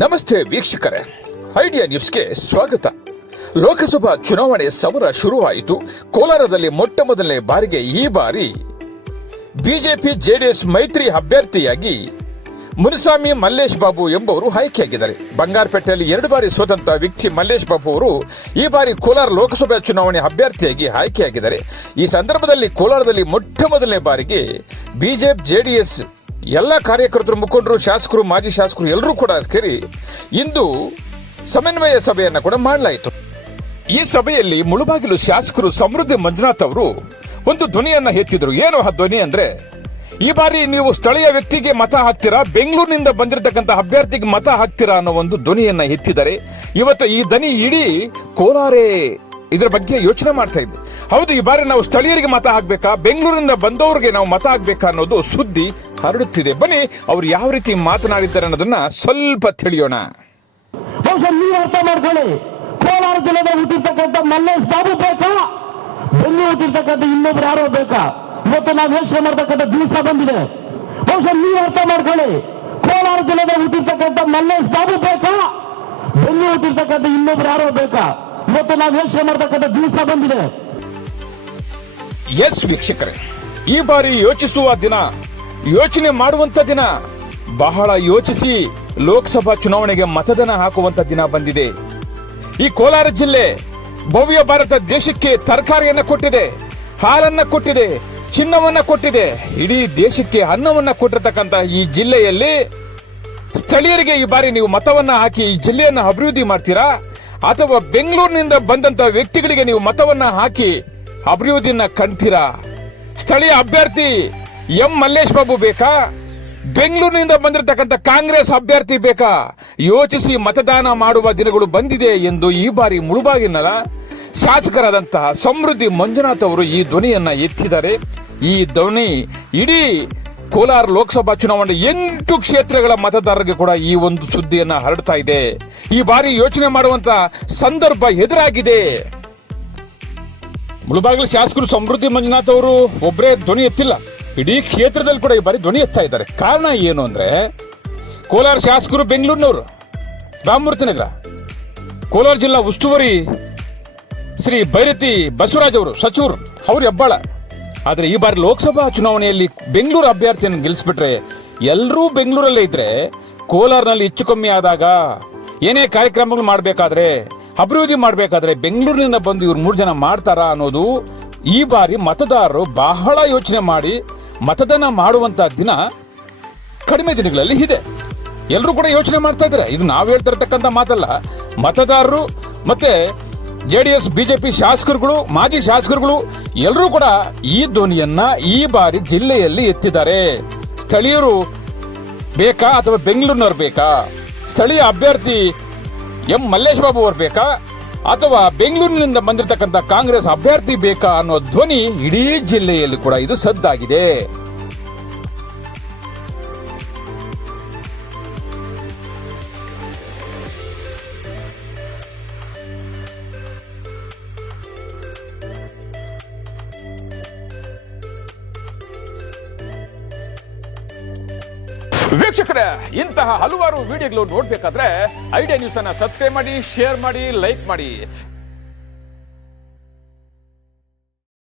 ನಮಸ್ತೆ ವೀಕ್ಷಕರೇ, ಐಡಿಯಾ ನ್ಯೂಸ್ಗೆ ಸ್ವಾಗತ. ಲೋಕಸಭಾ ಚುನಾವಣೆ ಸಮರ ಶುರುವಾಯಿತು. ಕೋಲಾರದಲ್ಲಿ ಮೊಟ್ಟ ಮೊದಲನೇ ಬಾರಿಗೆ ಈ ಬಾರಿ ಬಿಜೆಪಿ ಜೆಡಿಎಸ್ ಮೈತ್ರಿ ಅಭ್ಯರ್ಥಿಯಾಗಿ ಮುನಿಸ್ವಾಮಿ ಮಲ್ಲೇಶ್ ಬಾಬು ಎಂಬುವರು ಆಯ್ಕೆಯಾಗಿದ್ದಾರೆ. ಬಂಗಾರಪೇಟೆಯಲ್ಲಿ 2 ಬಾರಿ ಸ್ವತಂತ್ರ ವ್ಯಕ್ತಿ ಮಲ್ಲೇಶ್ ಬಾಬು ಅವರು ಈ ಬಾರಿ ಕೋಲಾರ ಲೋಕಸಭಾ ಚುನಾವಣೆ ಅಭ್ಯರ್ಥಿಯಾಗಿ ಆಯ್ಕೆಯಾಗಿದ್ದಾರೆ. ಈ ಸಂದರ್ಭದಲ್ಲಿ ಕೋಲಾರದಲ್ಲಿ ಮೊಟ್ಟ ಮೊದಲನೇ ಬಾರಿಗೆ ಬಿಜೆಪಿ ಜೆಡಿಎಸ್ ಎಲ್ಲ ಕಾರ್ಯಕರ್ತರು, ಮುಖಂಡರು, ಶಾಸಕರು, ಮಾಜಿ ಶಾಸಕರು ಎಲ್ಲರೂ ಕೂಡ ಸೇರಿ ಇಂದು ಸಮನ್ವಯ ಸಭೆಯನ್ನು ಕೂಡ ಮಾಡಲಾಯಿತು. ಈ ಸಭೆಯಲ್ಲಿ ಮುಳುಬಾಗಿಲು ಶಾಸಕರು ಸಮೃದ್ಧಿ ಮಂಜುನಾಥ್ ಅವರು ಒಂದು ಧ್ವನಿಯನ್ನ ಎತ್ತಿದ್ರು. ಏನು ಆ ಧ್ವನಿ ಅಂದ್ರೆ, ಈ ಬಾರಿ ನೀವು ಸ್ಥಳೀಯ ವ್ಯಕ್ತಿಗೆ ಮತ ಹಾಕ್ತೀರಾ, ಬೆಂಗಳೂರಿನಿಂದ ಬಂದಿರತಕ್ಕಂಥ ಅಭ್ಯರ್ಥಿಗೆ ಮತ ಹಾಕ್ತೀರಾ ಅನ್ನೋ ಒಂದು ಧ್ವನಿಯನ್ನ ಎತ್ತಿದ್ದಾರೆ. ಇವತ್ತು ಈ ಧ್ವನಿ ಇಡೀ ಕೋಲಾರೇ ಇದರ ಬಗ್ಗೆ ಯೋಚನೆ ಮಾಡ್ತಾ ಇದ್ದೆ. ಹೌದು, ಈ ಬಾರಿ ನಾವು ಸ್ಥಳೀಯರಿಗೆ ಮತ ಹಾಕ್ಬೇಕಾ, ಬೆಂಗಳೂರಿನಿಂದ ಬಂದವರಿಗೆ ನಾವು ಮತ ಹಾಕ್ಬೇಕಾ ಅನ್ನೋದು ಸುದ್ದಿ ಹರಡುತ್ತಿದೆ. ಬನ್ನಿ ಅವ್ರು ಯಾವ ರೀತಿ ಮಾತನಾಡಿದ್ದಾರೆ ಅನ್ನೋದನ್ನ ಸ್ವಲ್ಪ ತಿಳಿಯೋಣ. ನೀವು ಅರ್ಥ ಮಾಡ್ಕೊಳ್ಳಿ, ಕೋಲಾರ ಜಿಲ್ಲೆಗೆ ಹುಟ್ಟಿರ್ತಕ್ಕಂಥ ಮಲ್ಲೇಶ್ ಬಾಬು ಬೇಕಾ, ಬೆಂಗಳೂರು ಹುಟ್ಟಿರ್ತಕ್ಕಂಥ ಇನ್ನೊಬ್ರು ಯಾರೋ ಬೇಕಾ? ಇವತ್ತು ನಾವು ಯೋಚನೆ ಮಾಡ್ತಕ್ಕಂಥ ದಿವಸ ಬಂದಿದೆ. ಬಹುಶಃ ನೀವು ಅರ್ಥ ಮಾಡ್ಕೊಳ್ಳಿ, ಕೋಲಾರ ಜಿಲ್ಲೆಗೆ ಹುಟ್ಟಿರ್ತಕ್ಕಂಥ ಮಲ್ಲೇಶ್ ಬಾಬು ಬೇಕಾ, ಬೆಂಗಳೂರು ಹುಟ್ಟಿರ್ತಕ್ಕಂಥ ಇನ್ನೊಬ್ರು ಯಾರೋ ಬೇಕಾ? ಇವತ್ತು ನಾವು ಯೋಚನೆ ಮಾಡ್ತಕ್ಕಂಥ ದಿವಸ ಬಂದಿದೆ. ಎಸ್ ವೀಕ್ಷಕರೇ, ಈ ಬಾರಿ ಯೋಚಿಸುವ ದಿನ, ಯೋಚನೆ ಮಾಡುವಂತ ದಿನ, ಬಹಳ ಯೋಚಿಸಿ ಲೋಕಸಭಾ ಚುನಾವಣೆಗೆ ಮತದಾನ ಹಾಕುವಂತ ದಿನ ಬಂದಿದೆ. ಈ ಕೋಲಾರ ಜಿಲ್ಲೆ ಭವ್ಯ ಭಾರತ ದೇಶಕ್ಕೆ ತರಕಾರಿಯನ್ನ ಕೊಟ್ಟಿದೆ, ಹಾಲನ್ನ ಕೊಟ್ಟಿದೆ, ಚಿನ್ನವನ್ನ ಕೊಟ್ಟಿದೆ, ಇಡೀ ದೇಶಕ್ಕೆ ಅನ್ನವನ್ನ ಕೊಟ್ಟಿರತಕ್ಕಂತ ಈ ಜಿಲ್ಲೆಯಲ್ಲಿ ಸ್ಥಳೀಯರಿಗೆ ಈ ಬಾರಿ ನೀವು ಮತವನ್ನ ಹಾಕಿ ಈ ಜಿಲ್ಲೆಯನ್ನ ಅಭಿವೃದ್ಧಿ ಮಾಡ್ತೀರಾ, ಅಥವಾ ಬೆಂಗಳೂರಿನಿಂದ ಬಂದಂತ ವ್ಯಕ್ತಿಗಳಿಗೆ ನೀವು ಮತವನ್ನ ಹಾಕಿ ಅಭಿವೃದ್ಧಿಯನ್ನ ಕಾಣ್ತೀರಾ? ಸ್ಥಳೀಯ ಅಭ್ಯರ್ಥಿ ಎಂ ಮಲ್ಲೇಶ್ ಬಾಬು ಬೇಕಾ, ಬೆಂಗಳೂರಿನಿಂದ ಬಂದಿರತಕ್ಕಂಥ ಕಾಂಗ್ರೆಸ್ ಅಭ್ಯರ್ಥಿ ಬೇಕಾ? ಯೋಚಿಸಿ ಮತದಾನ ಮಾಡುವ ದಿನಗಳು ಬಂದಿದೆ ಎಂದು ಈ ಬಾರಿ ಮುಳುಬಾಗಿಲಿನ ಶಾಸಕರಾದಂತಹ ಸಮೃದ್ಧಿ ಮಂಜುನಾಥ್ ಅವರು ಈ ಧ್ವನಿಯನ್ನ ಎತ್ತಿದ್ದಾರೆ. ಈ ಧ್ವನಿ ಇಡೀ ಕೋಲಾರ ಲೋಕಸಭಾ ಚುನಾವಣೆ 8 ಕ್ಷೇತ್ರಗಳ ಮತದಾರರಿಗೆ ಕೂಡ ಈ ಒಂದು ಸುದ್ದಿಯನ್ನ ಹರಡ್ತಾ ಇದೆ. ಈ ಬಾರಿ ಯೋಚನೆ ಮಾಡುವಂತ ಸಂದರ್ಭ ಎದುರಾಗಿದೆ. ಮುಳುಬಾಗಿಲು ಶಾಸಕರು ಸಮೃದ್ಧಿ ಮಂಜುನಾಥ್ ಅವರು ಒಬ್ಬರೇ ಧ್ವನಿ ಎತ್ತಿಲ್ಲ, ಇಡೀ ಕ್ಷೇತ್ರದಲ್ಲಿ ಕೂಡ ಈ ಬಾರಿ ಧ್ವನಿ ಎತ್ತಾ ಇದ್ದಾರೆ. ಕಾರಣ ಏನು ಅಂದ್ರೆ, ಕೋಲಾರ ಶಾಸಕರು ಬೆಂಗಳೂರಿನವರು, ರಾಮಮೂರ್ತಿ ನಗರ, ಕೋಲಾರ ಜಿಲ್ಲಾ ಉಸ್ತುವಾರಿ ಶ್ರೀ ಭೈರತಿ ಬಸವರಾಜ್ ಅವರು ಸಚಿವರು, ಅವ್ರ ಹೆಬ್ಬಾಳ. ಆದ್ರೆ ಈ ಬಾರಿ ಲೋಕಸಭಾ ಚುನಾವಣೆಯಲ್ಲಿ ಬೆಂಗಳೂರು ಅಭ್ಯರ್ಥಿಯನ್ನು ಗೆಲ್ಲಿಸ್ಬಿಟ್ರೆ ಎಲ್ಲರೂ ಬೆಂಗಳೂರಲ್ಲೇ ಇದ್ರೆ, ಕೋಲಾರ್ನಲ್ಲಿ ಹೆಚ್ಚು ಕಮ್ಮಿ ಆದಾಗ ಏನೇ ಕಾರ್ಯಕ್ರಮಗಳು ಮಾಡಬೇಕಾದ್ರೆ, ಅಭಿವೃದ್ಧಿ ಮಾಡಬೇಕಾದ್ರೆ ಬೆಂಗಳೂರಿನಿಂದ ಬಂದು ಇವ್ರು 3 ಜನ ಮಾಡ್ತಾರಾ ಅನ್ನೋದು ಈ ಬಾರಿ ಮತದಾರರು ಬಹಳ ಯೋಚನೆ ಮಾಡಿ ಮತದಾನ ಮಾಡುವಂತ ದಿನ ಕಡಿಮೆ ದಿನಗಳಲ್ಲಿ ಇದೆ. ಎಲ್ಲರೂ ಕೂಡ ಯೋಚನೆ ಮಾಡ್ತಾ ಇದ್ದಾರೆ. ಇದು ನಾವು ಹೇಳ್ತಿರತಕ್ಕಂಥ ಮಾತಲ್ಲ, ಮತದಾರರು ಮತ್ತೆ ಜೆಡಿಎಸ್ ಬಿಜೆಪಿ ಶಾಸಕರುಗಳು, ಮಾಜಿ ಶಾಸಕರುಗಳು ಎಲ್ಲರೂ ಕೂಡ ಈ ಧ್ವನಿಯನ್ನ ಈ ಬಾರಿ ಜಿಲ್ಲೆಯಲ್ಲಿ ಎತ್ತಿದ್ದಾರೆ. ಸ್ಥಳೀಯರು ಬೇಕಾ ಅಥವಾ ಬೆಂಗಳೂರಿನವ್ರು ಬೇಕಾ? ಸ್ಥಳೀಯ ಅಭ್ಯರ್ಥಿ ಎಂ ಮಲ್ಲೇಶ್ ಬಾಬು ಅವರು ಬೇಕಾ ಅಥವಾ ಬೆಂಗಳೂರಿನಿಂದ ಬಂದಿರತಕ್ಕಂಥ ಕಾಂಗ್ರೆಸ್ ಅಭ್ಯರ್ಥಿ ಬೇಕಾ ಅನ್ನೋ ಧ್ವನಿ ಇಡೀ ಜಿಲ್ಲೆಯಲ್ಲಿ ಕೂಡ ಇದು ಸದ್ದಾಗಿದೆ. ವೀಕ್ಷಕರೇ, ಇಂತಹ ಹಲವಾರು ವಿಡಿಯೋಗಳು ನೋಡ್ಬೇಕಾದ್ರೆ ಐಡಿಯಾ ನ್ಯೂಸ್ ಅನ್ನ ಸಬ್ಸ್ಕ್ರೈಬ್ ಮಾಡಿ, ಶೇರ್ ಮಾಡಿ, ಲೈಕ್ ಮಾಡಿ.